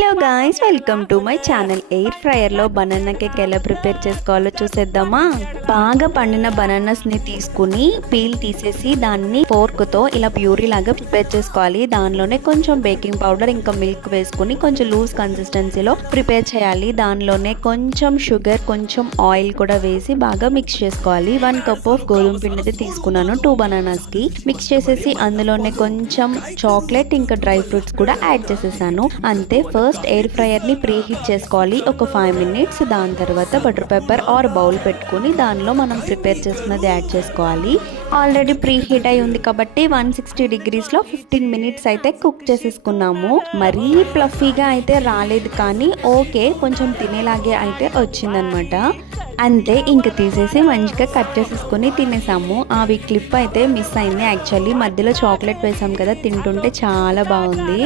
Hello guys, welcome to my channel. Air ఫ్రైయర్లో banana cake ఎలా prepare చేసుకోవాలో చూసేద్దామా. బాగా పండిన బనానాస్ని తీసుకుని పీల్ తీసేసి దాన్ని ఫోర్క్తో ఇలా ప్యూరీ లాగా ప్రిపేర్ చేసుకోవాలి. దానిలోనే కొంచెం బేకింగ్ పౌడర్ ఇంకా మిల్క్ వేసుకుని కొంచెం లూజ్ కన్సిస్టెన్సీలో ప్రిపేర్ చేయాలి. దానిలోనే కొంచెం షుగర్, కొంచెం ఆయిల్ కూడా వేసి బాగా మిక్స్ చేసుకోవాలి. 1 కప్ ఆఫ్ గోధుమ పిండి తీసుకున్నాను 2 బనానాస్కి. మిక్స్ చేసేసి అందులోనే కొంచెం చాక్లెట్ ఇంకా డ్రై ఫ్రూట్స్ కూడా యాడ్ చేసేసాను. అంతే. ఫస్ట్ ఎయిర్ ఫ్రైయర్ ని ప్రీ హీట్ చేసుకోవాలి ఒక 5 మినిట్స్. దాని తర్వాత బటర్ పేపర్ ఆర్ బౌల్ పెట్టుకుని దానిలో మనం ప్రిపేర్ చేసుకున్నది యాడ్ చేసుకోవాలి. ఆల్రెడీ ప్రీ హీట్ అయి ఉంది కాబట్టి 160 డిగ్రీస్లో 15 మినిట్స్ అయితే కుక్ చేసేసుకున్నాము. మరీ ప్లఫీగా అయితే రాలేదు, కానీ ఓకే, కొంచెం తినేలాగే అయితే వచ్చిందనమాట. అంతే, ఇంక తీసేసి మంచిగా కట్ చేసేసుకుని తినేసాము. అవి క్లిప్ అయితే మిస్ అయింది యాక్చువల్లీ. మధ్యలో చాక్లెట్ వేసాం కదా, తింటుంటే చాలా బాగుంది.